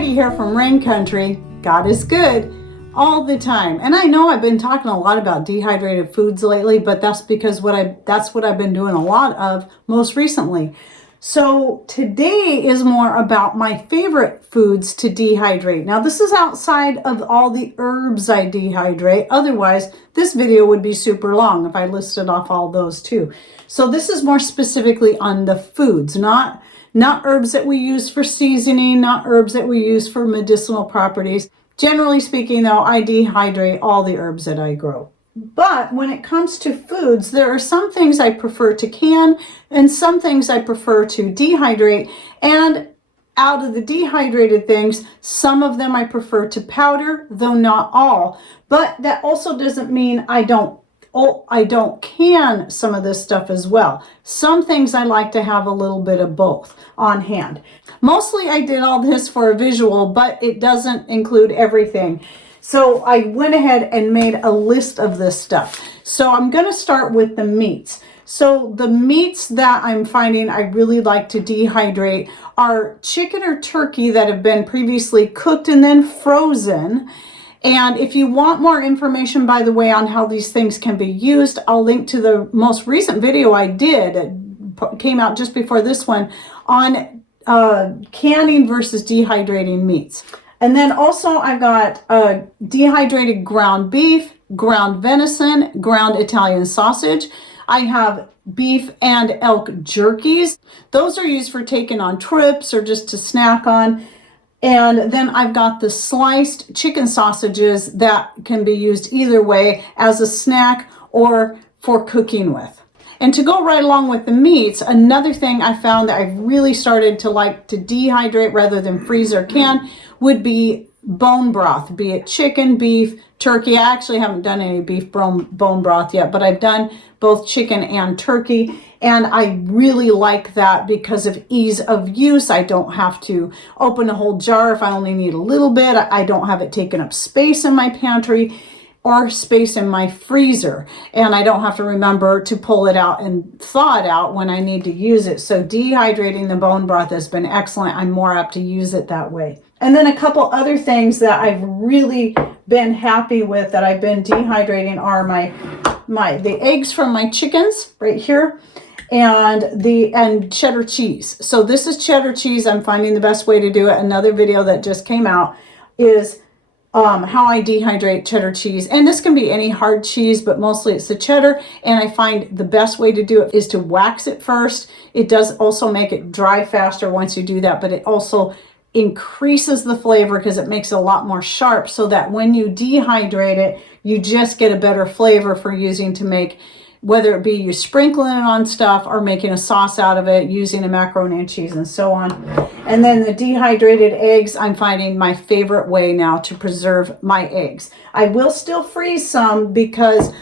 Heidi here from Rain Country. God is good all the time. And I know I've been talking a lot about dehydrated foods lately, but that's because that's what I've been doing a lot of most recently. So today is more about my favorite foods to dehydrate. Now this is outside of all the herbs I dehydrate. Otherwise, this video would be super long if I listed off all those too. So this is more specifically on the foods, not herbs that we use for seasoning, not herbs that we use for medicinal properties. Generally speaking though, I dehydrate all the herbs that I grow. But when it comes to foods, there are some things I prefer to can and some things I prefer to dehydrate. And out of the dehydrated things, some of them I prefer to powder, though not all. But that also doesn't mean I don't can some of this stuff as well. Some things I like to have a little bit of both on hand. Mostly I did all this for a visual, but it doesn't include everything. So I went ahead and made a list of this stuff. So I'm going to start with the meats. So the meats that I'm finding I really like to dehydrate are chicken or turkey that have been previously cooked and then frozen. And if you want more information, by the way, on how these things can be used, I'll link to the most recent video I did. It came out just before this one on canning versus dehydrating meats. And then also I've got dehydrated ground beef, ground venison, ground Italian sausage. I have beef and elk jerkies. Those are used for taking on trips or just to snack on. And then I've got the sliced chicken sausages that can be used either way as a snack or for cooking with. And to go right along with the meats, another thing I found that I've really started to like to dehydrate rather than freeze or can would be bone broth, be it chicken, beef, turkey. I actually haven't done any beef bone broth yet, but I've done both chicken and turkey. And I really like that because of ease of use. I don't have to open a whole jar if I only need a little bit. I don't have it taking up space in my pantry or space in my freezer, and I don't have to remember to pull it out and thaw it out when I need to use it. So dehydrating the bone broth has been excellent. I'm more apt to use it that way. And then a couple other things that I've really been happy with that I've been dehydrating are the eggs from my chickens right here, and cheddar cheese. So this is cheddar cheese. I'm finding the best way to do it. Another video that just came out is how I dehydrate cheddar cheese. And this can be any hard cheese, but mostly it's the cheddar. And I find the best way to do it is to wax it first. It does also make it dry faster once you do that, but it also increases the flavor because it makes it a lot more sharp, so that when you dehydrate it, you just get a better flavor for using to make, whether it be you sprinkling it on stuff or making a sauce out of it, using a macaroni and cheese and so on. And then the dehydrated eggs, I'm finding my favorite way now to preserve my eggs. I will still freeze some because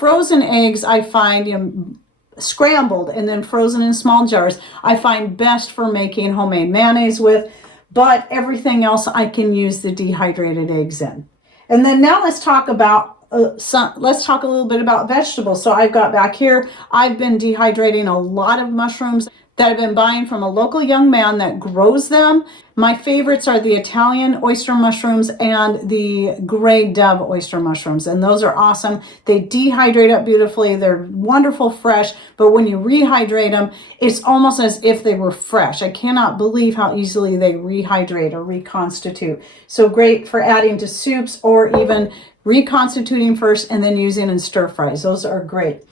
frozen eggs I find scrambled and then frozen in small jars I find best for making homemade mayonnaise with, but everything else I can use the dehydrated eggs in. And then now let's talk about let's talk a little bit about vegetables. So I've got back here, I've been dehydrating a lot of mushrooms that I've been buying from a local young man that grows them. My favorites are the Italian oyster mushrooms and the gray dove oyster mushrooms, and those are awesome. They dehydrate up beautifully. They're wonderful fresh, but when you rehydrate them, it's almost as if they were fresh. I cannot believe how easily they rehydrate or reconstitute. So great for adding to soups or even reconstituting first and then using in stir fries. Those are great.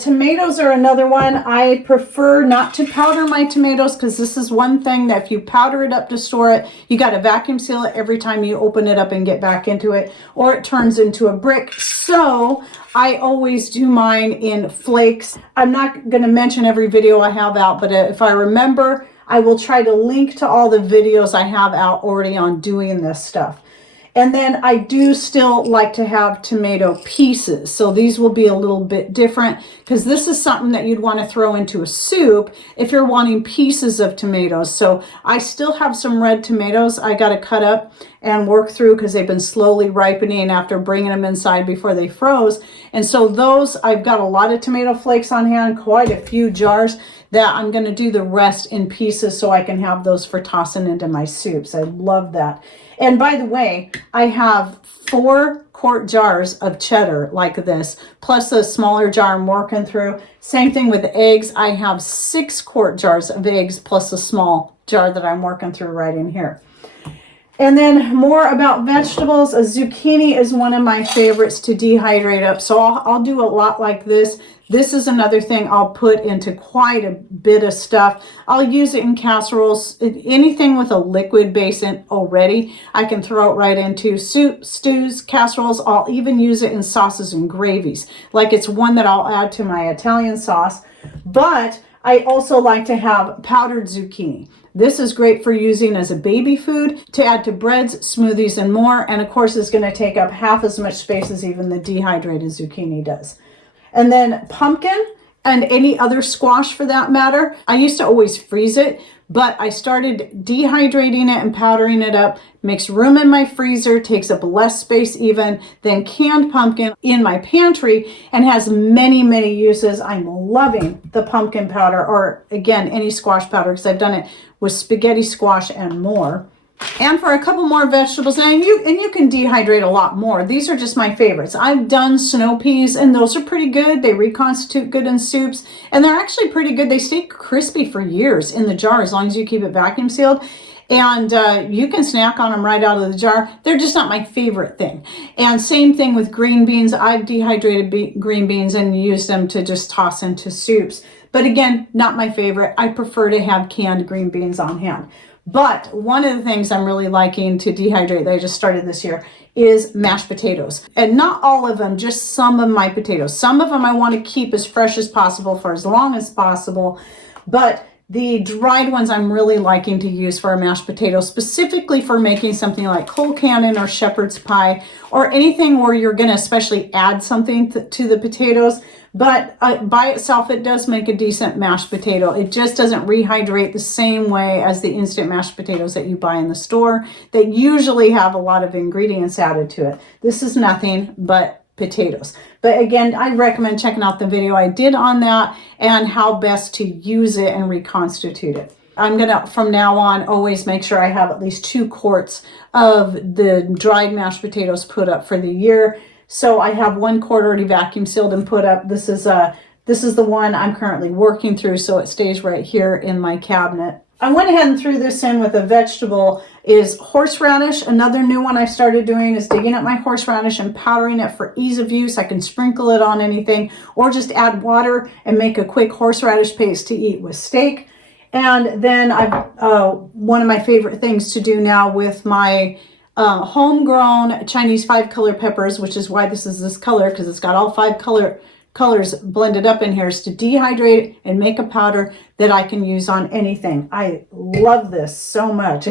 Tomatoes are another one. I prefer not to powder my tomatoes because this is one thing that if you powder it up to store it, you got to vacuum seal it every time you open it up and get back into it, or it turns into a brick. So I always do mine in flakes. I'm not going to mention every video I have out, but if I remember, I will try to link to all the videos I have out already on doing this stuff. And then I do still like to have tomato pieces. So these will be a little bit different because this is something that you'd want to throw into a soup if you're wanting pieces of tomatoes. So I still have some red tomatoes I got to cut up and work through because they've been slowly ripening after bringing them inside before they froze. And so those, I've got a lot of tomato flakes on hand, quite a few jars, that I'm going to do the rest in pieces so I can have those for tossing into my soups. I love that. And by the way, I have 4-quart jars of cheddar like this, plus a smaller jar I'm working through. Same thing with eggs. I have 6-quart jars of eggs plus a small jar that I'm working through right in here. And then more about vegetables. A zucchini is one of my favorites to dehydrate up. So I'll do a lot like this. This is another thing I'll put into quite a bit of stuff. I'll use it in casseroles. Anything with a liquid base in already, I can throw it right into soup, stews, casseroles. I'll even use it in sauces and gravies. Like it's one that I'll add to my Italian sauce. But I also like to have powdered zucchini. This is great for using as a baby food, to add to breads, smoothies, and more. And of course, it's going to take up half as much space as even the dehydrated zucchini does. And then pumpkin and any other squash for that matter. I used to always freeze it, but I started dehydrating it and powdering it up. Makes room in my freezer, takes up less space even than canned pumpkin in my pantry, and has many, many uses. I'm loving the pumpkin powder, or again, any squash powder, because I've done it with spaghetti squash and more. And for a couple more vegetables, and you can dehydrate a lot more. These are just my favorites. I've done snow peas, and those are pretty good. They reconstitute good in soups, and they're actually pretty good. They stay crispy for years in the jar as long as you keep it vacuum sealed. And you can snack on them right out of the jar. They're just not my favorite thing. And same thing with green beans. I've dehydrated green beans and used them to just toss into soups. But again, not my favorite. I prefer to have canned green beans on hand. But one of the things I'm really liking to dehydrate that I just started this year is mashed potatoes. And not all of them, just some of my potatoes. Some of them I want to keep as fresh as possible for as long as possible. But the dried ones I'm really liking to use for a mashed potato, specifically for making something like Colcannon or shepherd's pie, or anything where you're going to especially add something to the potatoes. But by itself, it does make a decent mashed potato. It just doesn't rehydrate the same way as the instant mashed potatoes that you buy in the store that usually have a lot of ingredients added to it. This is nothing but potatoes. But again, I recommend checking out the video I did on that and how best to use it and reconstitute it. I'm going to, from now on, always make sure I have at least 2 quarts of the dried mashed potatoes put up for the year. So I have 1 quart already vacuum sealed and put up. This is the one I'm currently working through, so it stays right here in my cabinet. I went ahead and threw this in with a vegetable is horseradish. Another new one I started doing is digging up my horseradish and powdering it for ease of use. I can sprinkle it on anything or just add water and make a quick horseradish paste to eat with steak. And then one of my favorite things to do now with my homegrown Chinese 5-color peppers, which is why this is this color, because it's got all 5 colors blended up in here, is to dehydrate and make a powder that I can use on anything. I love this so much.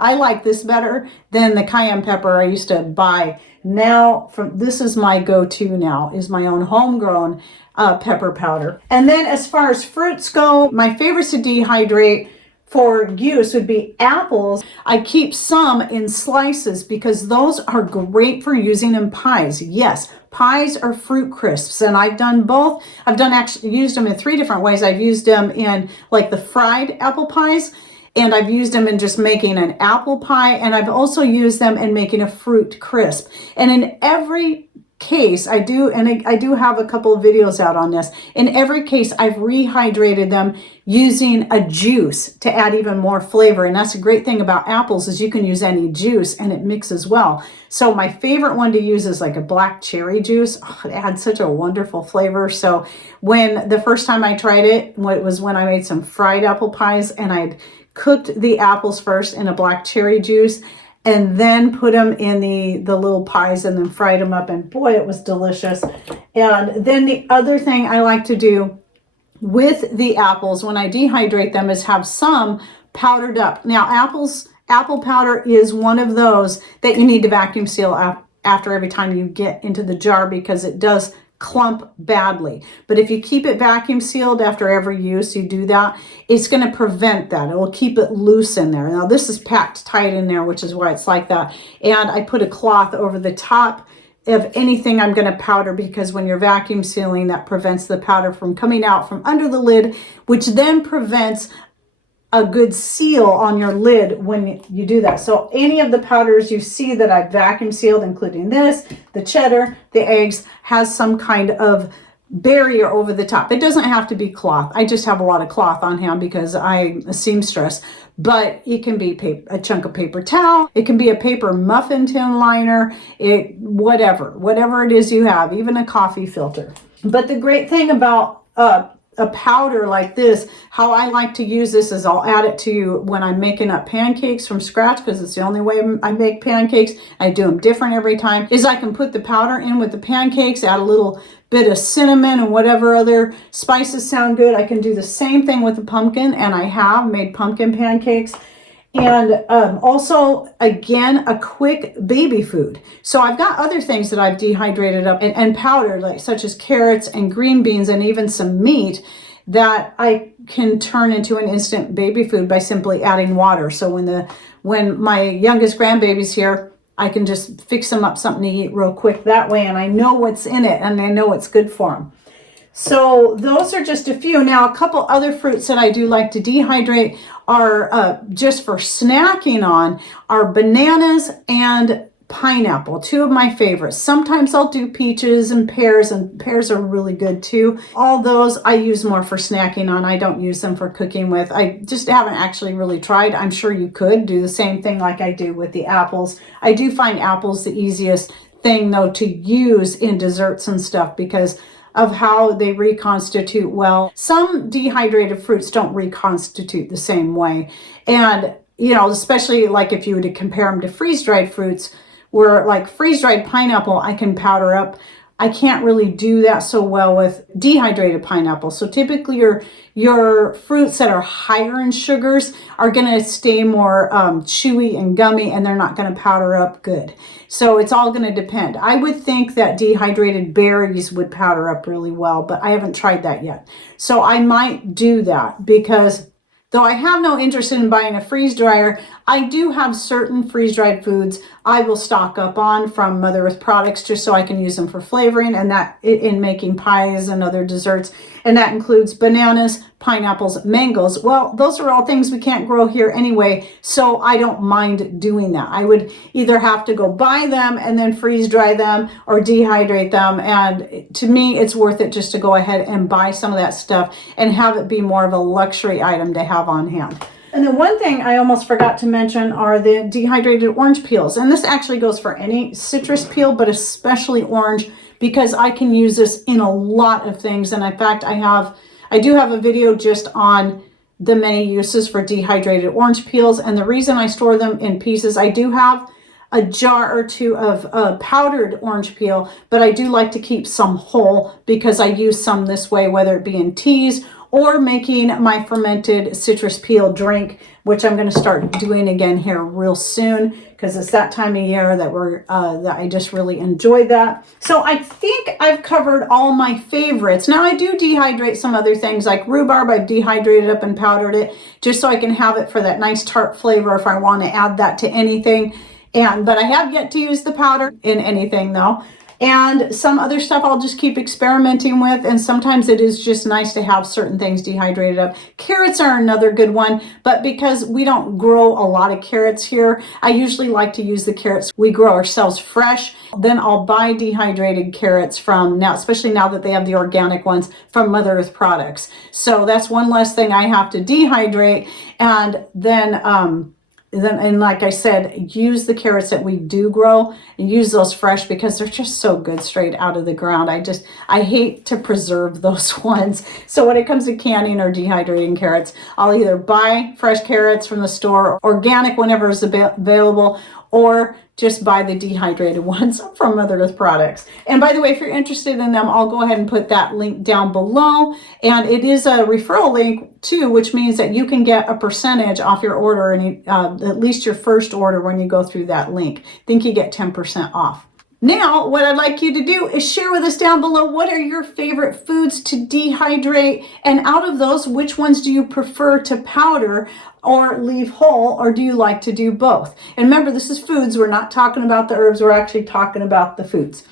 I like this better than the cayenne pepper I used to buy. Now, this is my go-to now, is my own homegrown pepper powder. And then as far as fruits go, my favorites to dehydrate for use would be apples. I keep some in slices because those are great for using in pies. Yes, pies are fruit crisps, and I've done both. Actually used them in 3 different ways. I've used them in like the fried apple pies, and I've used them in just making an apple pie, and I've also used them in making a fruit crisp. And in every case, I do have a couple of videos out on this. In every case, I've rehydrated them using a juice to add even more flavor. And that's a great thing about apples, is you can use any juice and it mixes well. So my favorite one to use is like a black cherry juice. Oh, it adds such a wonderful flavor. So when the first time I tried it, was when I made some fried apple pies, and I'd cooked the apples first in a black cherry juice, and then put them in the little pies and then fried them up, and boy, it was delicious. And then the other thing I like to do with the apples when I dehydrate them is have some powdered up. Now, apple powder is one of those that you need to vacuum seal after every time you get into the jar, because it does clump badly. But if you keep it vacuum sealed after every use, you do that, it's going to prevent that. It will keep it loose in there. Now this is packed tight in there, which is why it's like that. And I put a cloth over the top of anything I'm going to powder, because when you're vacuum sealing, that prevents the powder from coming out from under the lid, which then prevents a good seal on your lid when you do that. So any of the powders you see that I've vacuum sealed, including this, the cheddar, the eggs, has some kind of barrier over the top. It doesn't have to be cloth. I just have a lot of cloth on hand because I'm a seamstress, but it can be a chunk of paper towel. It can be a paper muffin tin liner, whatever it is you have, even a coffee filter. But the great thing about a powder like this, how I like to use this is I'll add it to when I'm making up pancakes from scratch, because it's the only way I make pancakes. I do them different every time. Is I can put the powder in with the pancakes, add a little bit of cinnamon and whatever other spices sound good. I can do the same thing with the pumpkin, and I have made pumpkin pancakes. And also, again, a quick baby food. So I've got other things that I've dehydrated up and powdered, like such as carrots and green beans and even some meat, that I can turn into an instant baby food by simply adding water. So when my youngest grandbaby's here, I can just fix them up something to eat real quick that way, and I know what's in it and I know it's good for them. So those are just a few. Now, a couple other fruits that I do like to dehydrate are just for snacking on are bananas and pineapple, two of my favorites. Sometimes I'll do peaches and pears are really good too. All those I use more for snacking on. I don't use them for cooking with. I just haven't actually really tried. I'm sure you could do the same thing like I do with the apples. I do find apples the easiest thing though to use in desserts and stuff because of how they reconstitute well. Some dehydrated fruits don't reconstitute the same way. And, especially like if you were to compare them to freeze-dried fruits, where like freeze-dried pineapple, I can powder up. I can't really do that so well with dehydrated pineapple. So typically your fruits that are higher in sugars are going to stay more chewy and gummy, and they're not going to powder up good. So it's all going to depend. I would think that dehydrated berries would powder up really well, but I haven't tried that yet. So I might do that because though I have no interest in buying a freeze dryer, I do have certain freeze-dried foods I will stock up on from Mother Earth products just so I can use them for flavoring and that in making pies and other desserts. And that includes bananas, pineapples, mangoes. Well, those are all things we can't grow here anyway, so I don't mind doing that. I would either have to go buy them and then freeze dry them or dehydrate them. And to me, it's worth it just to go ahead and buy some of that stuff and have it be more of a luxury item to have on hand. And then one thing I almost forgot to mention are the dehydrated orange peels. And this actually goes for any citrus peel, but especially orange, because I can use this in a lot of things. And in fact, I do have a video just on the many uses for dehydrated orange peels. And the reason I store them in pieces, I do have a jar or two of powdered orange peel, but I do like to keep some whole because I use some this way, whether it be in teas or making my fermented citrus peel drink, which I'm going to start doing again here real soon because it's that time of year that that I just really enjoy that. So I think I've covered all my favorites. Now I do dehydrate some other things like rhubarb. I've dehydrated up and powdered it just so I can have it for that nice tart flavor if I want to add that to anything. But I have yet to use the powder in anything though. And some other stuff I'll just keep experimenting with. And sometimes it is just nice to have certain things dehydrated up. Carrots are another good one, but because we don't grow a lot of carrots here, I usually like to use the carrots we grow ourselves fresh. Then I'll buy dehydrated carrots from now, especially now that they have the organic ones from Mother Earth products. So that's one less thing I have to dehydrate. And then, like I said, use the carrots that we do grow and use those fresh because they're just so good straight out of the ground. I hate to preserve those ones. So when it comes to canning or dehydrating carrots, I'll either buy fresh carrots from the store, organic whenever it's available, or just buy the dehydrated ones from Mother Earth products. And by the way, if you're interested in them, I'll go ahead and put that link down below. And it is a referral link too, which means that you can get a percentage off your order, and at least your first order when you go through that link. I think you get 10% off. Now, what I'd like you to do is share with us down below, what are your favorite foods to dehydrate? And out of those, which ones do you prefer to powder or leave whole, or do you like to do both? And remember, this is foods. We're not talking about the herbs. We're actually talking about the foods.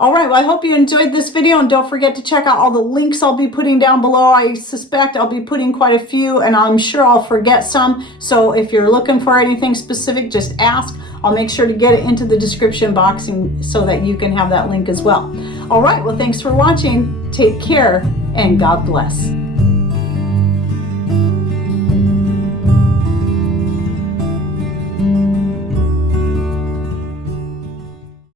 All right, well, I hope you enjoyed this video, and don't forget to check out all the links I'll be putting down below. I suspect I'll be putting quite a few, and I'm sure I'll forget some. So if you're looking for anything specific, just ask. I'll make sure to get it into the description box so that you can have that link as well. All right, well, thanks for watching. Take care, and God bless.